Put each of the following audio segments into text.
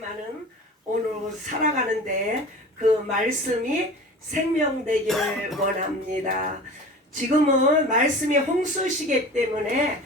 많은 오늘 살아가는데 그 말씀이 생명되기를 원합니다. 지금은 말씀이 홍수시기 때문에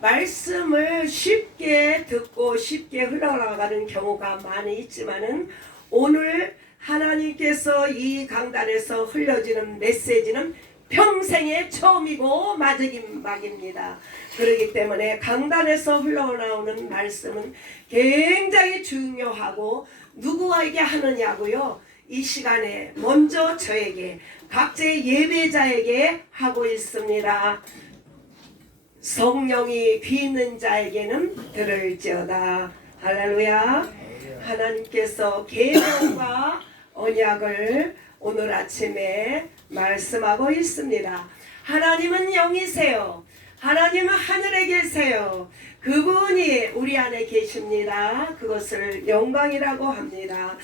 말씀을 쉽게 듣고 쉽게 흘러나가는 경우가 많이 있지만은 오늘 하나님께서 이 강단에서 흘려지는 메시지는 평생의 처음이고 마지막입니다. 그렇기 때문에 강단에서 흘러나오는 말씀은 굉장히 중요하고 누구에게 하느냐고요? 이 시간에 먼저 저에게 각자의 예배자에게 하고 있습니다. 성령이 귀 있는 자에게는 들을지어다. 할렐루야. 하나님께서 계명과 언약을 오늘 아침에 말씀하고 있습니다. 하나님은 영이세요. 하나님은 하늘에 계세요. 그분이 우리 안에 계십니다. 그것을 영광이라고 합니다.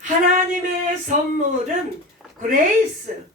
하나님의 선물은 그레이스,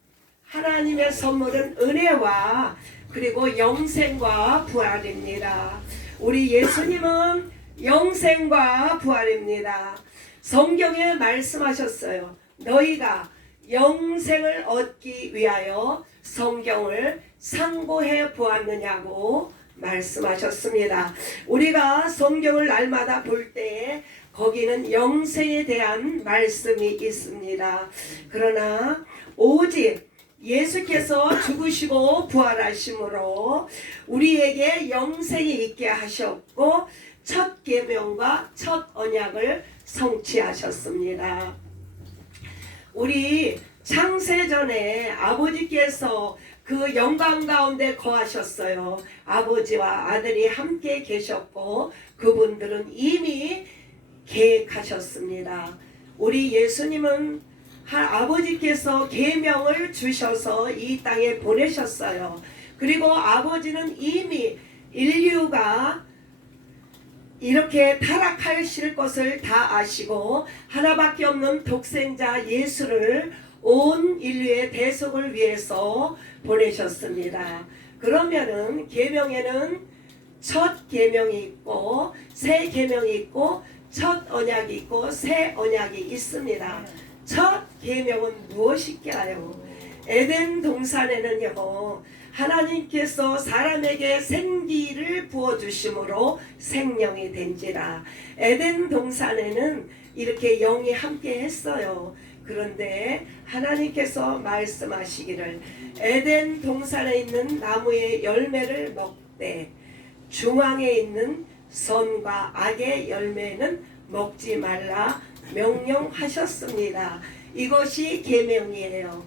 하나님의 선물은 은혜와 그리고 영생과 부활입니다. 우리 예수님은 영생과 부활입니다. 성경에 말씀하셨어요. 너희가 영생을 얻기 위하여 성경을 상고해 보았느냐고 말씀하셨습니다. 우리가 성경을 날마다 볼 때에 거기는 영생에 대한 말씀이 있습니다. 그러나 오직 예수께서 죽으시고 부활하심으로 우리에게 영생이 있게 하셨고 첫 계명과 첫 언약을 성취하셨습니다. 우리 창세전에 아버지께서 그 영광 가운데 거하셨어요. 아버지와 아들이 함께 계셨고 그분들은 이미 계획하셨습니다. 우리 예수님은 아버지께서 계명을 주셔서 이 땅에 보내셨어요. 그리고 아버지는 이미 인류가 이렇게 타락하실 것을 다 아시고 하나밖에 없는 독생자 예수를 온 인류의 대속을 위해서 보내셨습니다. 그러면은 계명에는 첫 계명이 있고 새 계명이 있고 첫 언약이 있고 새 언약이 있습니다. 첫 계명은 무엇일까요? 에덴 동산에는요, 하나님께서 사람에게 생기를 부어주심으로 생명이 된지라. 에덴 동산에는 이렇게 영이 함께 했어요. 그런데 하나님께서 말씀하시기를 에덴 동산에 있는 나무의 열매를 먹되 중앙에 있는 선과 악의 열매는 먹지 말라 명령하셨습니다. 이것이 계명이에요.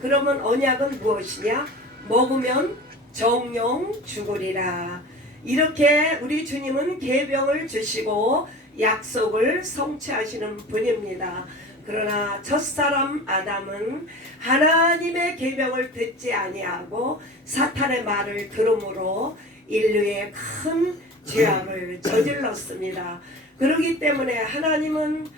그러면 언약은 무엇이냐? 먹으면 정령 죽으리라. 이렇게 우리 주님은 계명을 주시고 약속을 성취하시는 분입니다. 그러나 첫사람 아담은 하나님의 계명을 듣지 아니하고 사탄의 말을 들음으로 인류의 큰 죄악을 저질렀습니다. 그렇기 때문에 하나님은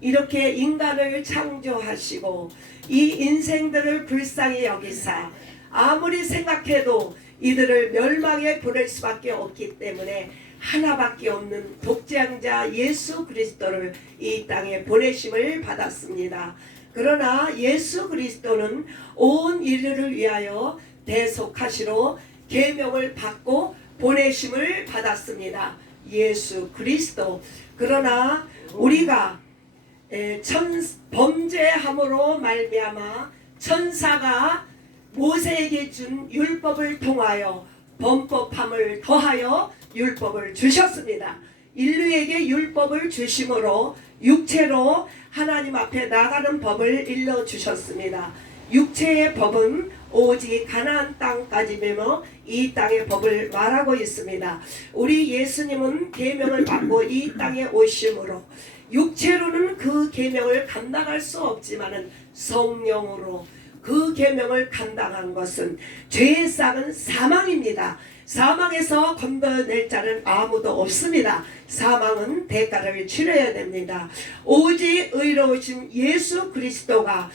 이렇게 인간을 창조하시고 이 인생들을 불쌍히 여기사 아무리 생각해도 이들을 멸망에 보낼 수밖에 없기 때문에 하나밖에 없는 독생자 예수 그리스도를 이 땅에 보내심을 받았습니다. 그러나 예수 그리스도는 온 인류를 위하여 대속하시러 계명을 받고 보내심을 받았습니다. 예수 그리스도. 그러나 우리가 범죄함으로 말미암아 천사가 모세에게 준 율법을 통하여 범법함을 더하여 율법을 주셨습니다. 인류에게 율법을 주심으로 육체로 하나님 앞에 나가는 법을 일러주셨습니다. 육체의 법은 오직 가나안 땅까지며 이 땅의 법을 말하고 있습니다. 우리 예수님은 계명을 받고 이 땅에 오심으로 육체로는 그 계명을 감당할 수 없지만은 성령으로 그 계명을 감당한 것은 죄의 싹은 사망입니다. 사망에서 건져낼 자는 아무도 없습니다. 사망은 대가를 치러야 됩니다. 오직 의로우신 예수 그리스도가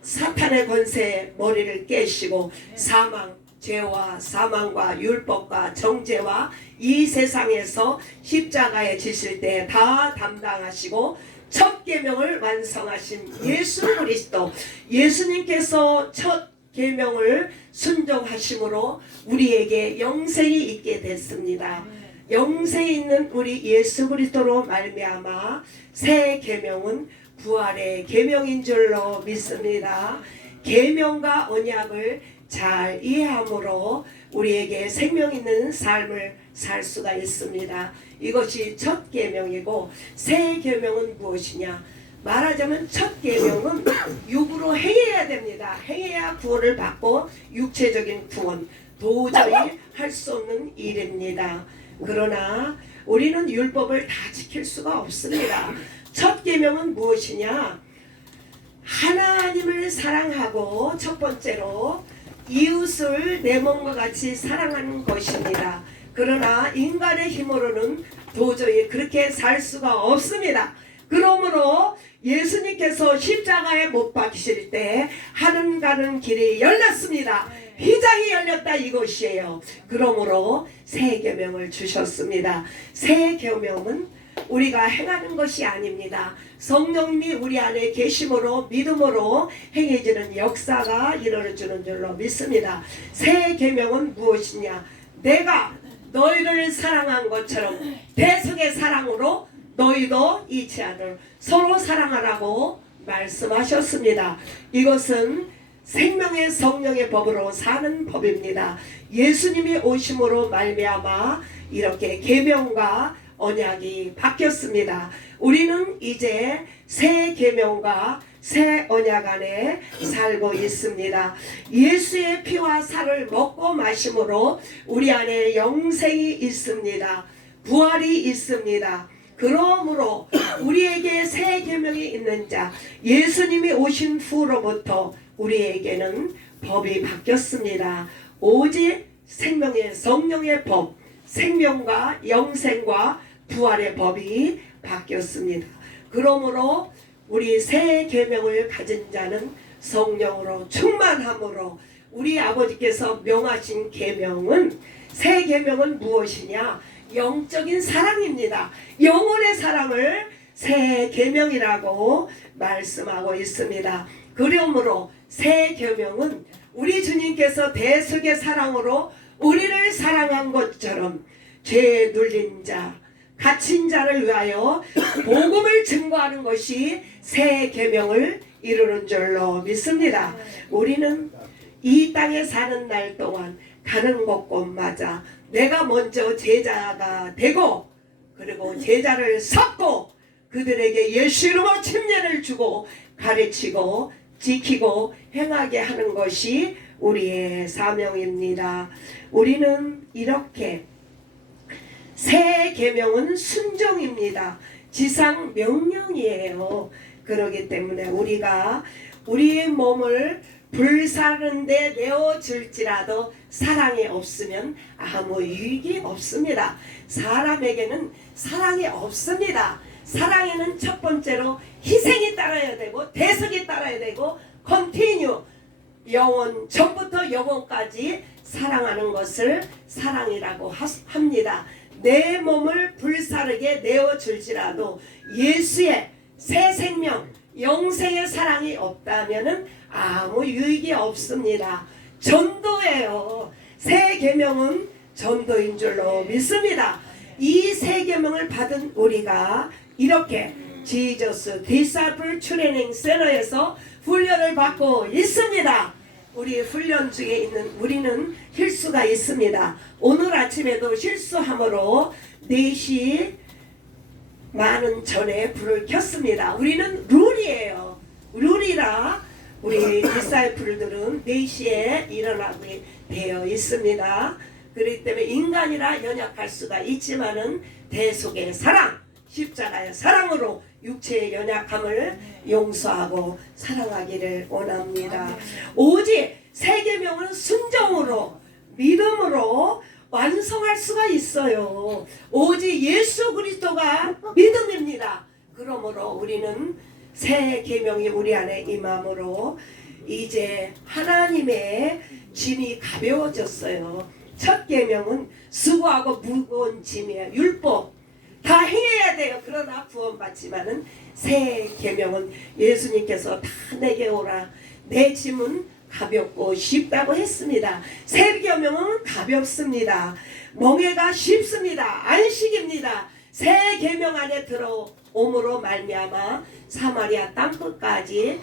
사탄의 권세에 머리를 깨시고 사망 죄와 사망과 율법과 정죄와 이 세상에서 십자가에 지실 때 다 담당하시고 첫 계명을 완성하신 예수 그리스도, 예수님께서 첫 계명을 순종하심으로 우리에게 영생이 있게 됐습니다. 영생이 있는 우리 예수 그리스도로 말미암아 새 계명은 부활의 계명인 줄로 믿습니다. 계명과 언약을 잘 이해함으로 우리에게 생명 있는 삶을 살 수가 있습니다. 이것이 첫 계명이고 새 계명은 무엇이냐? 말하자면 첫 계명은 육으로 행해야 됩니다. 행해야 구원을 받고 육체적인 구원 도저히 할 수 없는 일입니다. 그러나 우리는 율법을 다 지킬 수가 없습니다. 첫 계명은 무엇이냐? 하나님을 사랑하고 첫 번째로 이웃을 내 몸과 같이 사랑하는 것입니다. 그러나 인간의 힘으로는 도저히 그렇게 살 수가 없습니다. 그러므로 예수님께서 십자가에 못 박히실 때 하늘 가는 길이 열렸습니다. 휘장이 열렸다 이것이에요. 그러므로 새 계명을 주셨습니다. 새 계명은 우리가 행하는 것이 아닙니다. 성령님이 우리 안에 계심으로 믿음으로 행해지는 역사가 이루어지는 줄로 믿습니다. 새 계명은 무엇이냐? 내가 너희를 사랑한 것처럼 대속의 사랑으로 너희도 잊지 않을 서로 사랑하라고 말씀하셨습니다. 이것은 생명의 성령의 법으로 사는 법입니다. 예수님이 오심으로 말미암아 이렇게 계명과 언약이 바뀌었습니다. 우리는 이제 새 계명과 새 언약 안에 살고 있습니다. 예수의 피와 살을 먹고 마심으로 우리 안에 영생이 있습니다. 부활이 있습니다. 그러므로 우리에게 새 계명이 있는 자, 예수님이 오신 후로부터 우리에게는 법이 바뀌었습니다. 오직 생명의 성령의 법, 생명과 영생과 부활의 법이 바뀌었습니다. 그러므로 우리 새 계명을 가진 자는 성령으로 충만함으로 우리 아버지께서 명하신 계명은 새 계명은 무엇이냐? 영적인 사랑입니다. 영혼의 사랑을 새 계명이라고 말씀하고 있습니다. 그러므로 새 계명은 우리 주님께서 대속의 사랑으로 우리를 사랑한 것처럼 죄에 눌린 자, 갇힌 자를 위하여 복음을 증거하는 것이 새 계명을 이루는 줄로 믿습니다. 우리는 이 땅에 사는 날 동안 가는 곳곳마다 내가 먼저 제자가 되고 그리고 제자를 섞고 그들에게 예수 이름으로 침례를 주고 가르치고 지키고 행하게 하는 것이 우리의 사명입니다. 우리는 이렇게 새 계명은 순종입니다. 지상 명령이에요. 그렇기 때문에 우리가 우리의 몸을 불사르는데 내어줄지라도 사랑이 없으면 아무 유익이 없습니다. 사람에게는 사랑이 없습니다. 사랑에는 첫 번째로 희생이 따라야 되고 대속이 따라야 되고 컨티뉴 영원 전부터 영원까지 사랑하는 것을 사랑이라고 합니다. 내 몸을 불사르게 내어줄지라도 예수의 새 생명 영생의 사랑이 없다면 아무 유익이 없습니다. 전도예요. 새 계명은 전도인 줄로 믿습니다. 이 새 계명을 받은 우리가 이렇게 지저스 디사이플 트레이닝 센터에서 훈련을 받고 있습니다. 우리 훈련 중에 있는 우리는 실수가 있습니다. 오늘 아침에도 실수함으로 4시 많은 전에 불을 켰습니다. 우리는 룰이에요. 룰이라 우리 디사이플들은 4시에 일어나게 되어 있습니다. 그렇기 때문에 인간이라 연약할 수가 있지만은 대속의 사랑, 십자가의 사랑으로 육체의 연약함을 용서하고 사랑하기를 원합니다. 오직 새 계명은 순종으로 믿음으로 완성할 수가 있어요. 오직 예수 그리스도가 믿음입니다. 그러므로 우리는 새 계명이 우리 안에 임함으로 이제 하나님의 짐이 가벼워졌어요. 첫 계명은 수고하고 무거운 짐이에요. 율법 다 행해야 돼요. 그러나 구원받지만은 새 계명은 예수님께서 다 내게 오라. 내 짐은 가볍고 쉽다고 했습니다. 새 계명은 가볍습니다. 멍에가 쉽습니다. 안식입니다. 새 계명 안에 들어옴으로 말미암아 사마리아 땅끝까지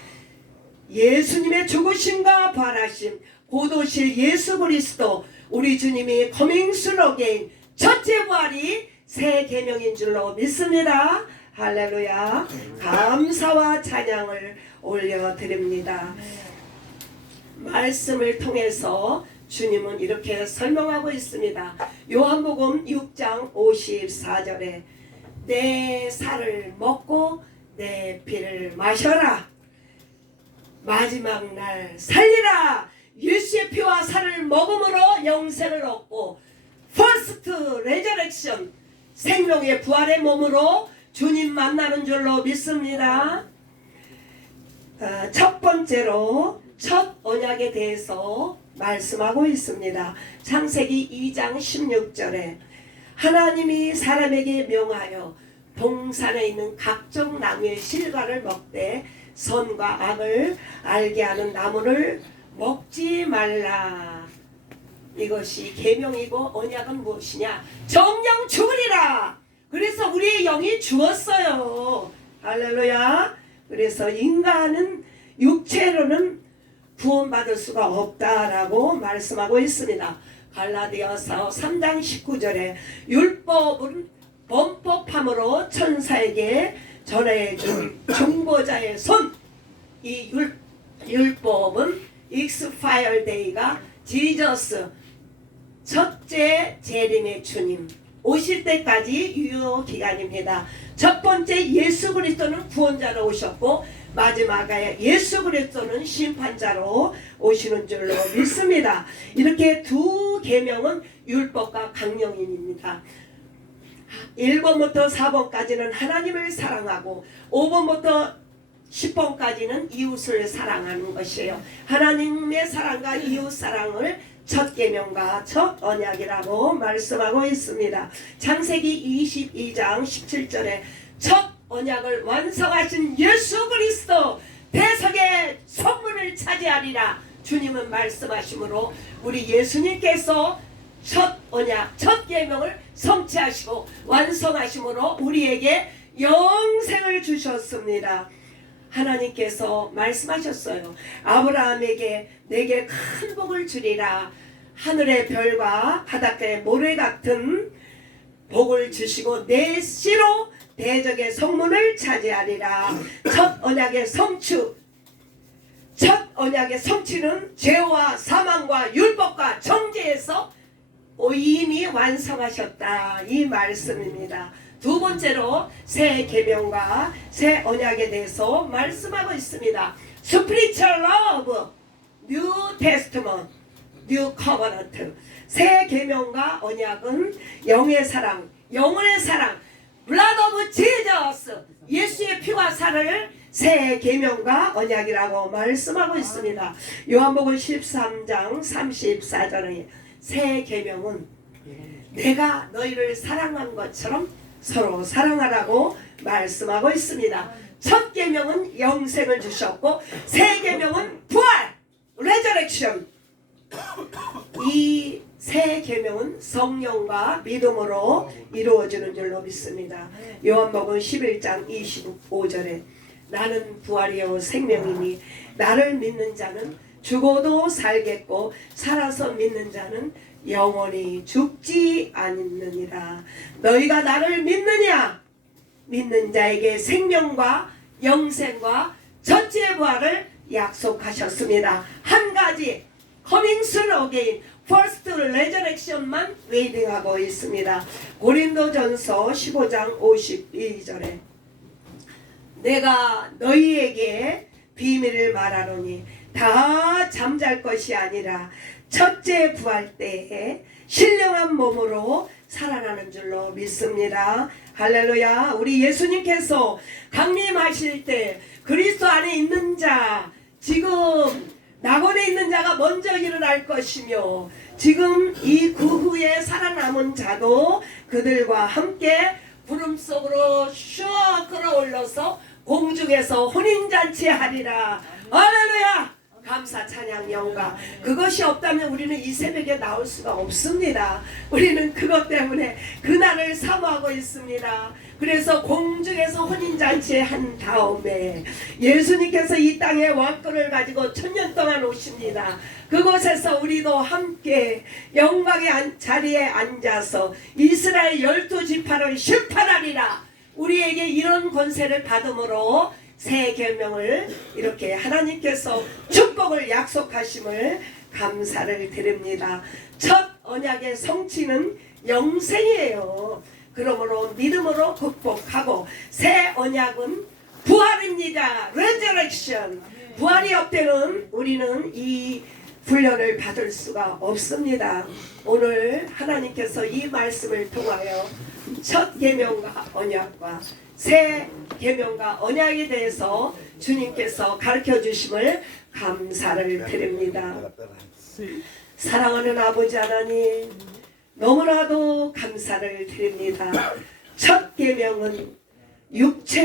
예수님의 죽으심과 부활하심 곧 오실 예수 그리스도 우리 주님이 커밍 순 어게인 첫째 부활이 새 계명인 줄로 믿습니다. 할렐루야. 감사와 찬양을 올려드립니다. 말씀을 통해서 주님은 이렇게 설명하고 있습니다. 요한복음 6장 54절에 내 살을 먹고 내 피를 마셔라. 마지막 날 살리라. 예수의 피와 살을 먹음으로 영생을 얻고 퍼스트 레저렉션 생명의 부활의 몸으로 주님 만나는 줄로 믿습니다. 첫 번째로 첫 언약에 대해서 말씀하고 있습니다. 창세기 2장 16절에 하나님이 사람에게 명하여 동산에 있는 각종 나무의 실과를 먹되 선과 악을 알게 하는 나무를 먹지 말라. 이것이 계명이고 언약은 무엇이냐? 정령 죽으리라. 그래서 우리의 영이 죽었어요. 할렐루야. 그래서 인간은 육체로는 구원받을 수가 없다라고 말씀하고 있습니다. 갈라디아서 3장 19절에 율법은 범법함으로 천사에게 전해준 중보자의 손. 이 율법은 익스파이어 데이가 지저스 첫째 재림의 주님 오실 때까지 유효 기간입니다. 첫 번째 예수 그리스도는 구원자로 오셨고 마지막에 예수 그리스도는 심판자로 오시는 줄로 믿습니다. 이렇게 두 계명은 율법과 강령입니다. 1번부터 4번까지는 하나님을 사랑하고 5번부터 10번까지는 이웃을 사랑하는 것이에요. 하나님의 사랑과 이웃 사랑을 첫 계명과 첫 언약이라고 말씀하고 있습니다. 창세기 22장 17절에 첫 언약을 완성하신 예수 그리스도 대석의 성문을 차지하리라 주님은 말씀하시므로 우리 예수님께서 첫 언약, 첫 계명을 성취하시고 완성하심으로 우리에게 영생을 주셨습니다. 하나님께서 말씀하셨어요. 아브라함에게 내게 큰 복을 주리라. 하늘의 별과 바닷가의 모래 같은 복을 주시고 내 씨로 대적의 성문을 차지하리라. 첫 언약의 성취. 첫 언약의 성취는 죄와 사망과 율법과 정죄에서 이미 완성하셨다. 이 말씀입니다. 두 번째로 새 계명과 새 언약에 대해서 말씀하고 있습니다. Spiritual Love, New Testament, New Covenant. 새 계명과 언약은 영의 사랑, 영혼의 사랑, Blood of Jesus, 예수의 피와 살을 새 계명과 언약이라고 말씀하고 있습니다. 요한복음 13장 34절에 새 계명은 내가 너희를 사랑한 것처럼 서로 사랑하라고 말씀하고 있습니다. 첫 계명은 영생을 주셨고 새 계명은 부활, 레저렉션. 이 새 계명은 성령과 믿음으로 이루어지는 줄로 믿습니다. 요한복음 11장 25절에 나는 부활이요 생명이니 나를 믿는 자는 죽어도 살겠고 살아서 믿는 자는 영원히 죽지 않느니라. 너희가 나를 믿느냐? 믿는 자에게 생명과 영생과 첫째 부활을 약속하셨습니다. 한 가지 coming soon again, first resurrection만 웨이팅하고 있습니다. 고린도전서 15장 52절에 내가 너희에게 비밀을 말하노니 다 잠잘 것이 아니라 첫째 부활 때에 신령한 몸으로 살아나는 줄로 믿습니다. 할렐루야. 우리 예수님께서 강림하실 때 그리스도 안에 있는 자 지금 낙원에 있는 자가 먼저 일어날 것이며 지금 이 그 후에 살아남은 자도 그들과 함께 구름 속으로 슉 끌어올려서 공중에서 혼인잔치 하리라. 할렐루야. 감사 찬양 영광. 그것이 없다면 우리는 이 새벽에 나올 수가 없습니다. 우리는 그것 때문에 그날을 사모하고 있습니다. 그래서 공중에서 혼인잔치 한 다음에 예수님께서 이 땅에 왕권을 가지고 1000년 동안 오십니다. 그곳에서 우리도 함께 영광의 자리에 앉아서 이스라엘 12지파를 심판하리라. 우리에게 이런 권세를 받음으로 새 계명을 이렇게 하나님께서 축복을 약속하심을 감사를 드립니다. 첫 언약의 성취는 영생이에요. 그러므로 믿음으로 극복하고 새 언약은 부활입니다. 레저렉션. 부활이 없대는 우리는 이 훈련을 받을 수가 없습니다. 오늘 하나님께서 이 말씀을 통하여 첫 계명과 언약과 새 계명과 언약에 대해서 주님께서 가르쳐 주심을 감사를 드립니다. 사랑하는 아버지 하나님, 너무나도 감사를 드립니다. 첫 계명은 육체